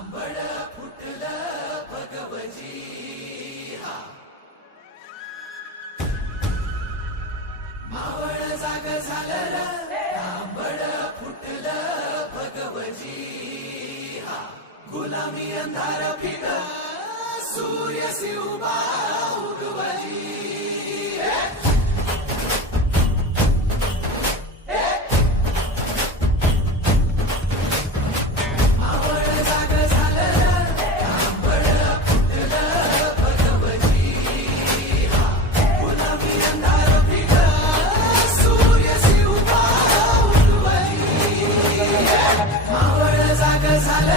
आंबळ फुटल भगवजी मावळ जाग झालं आंबळ फुटल भगवजी गुलामी अंधार फिर सूर्य शिवबा Esa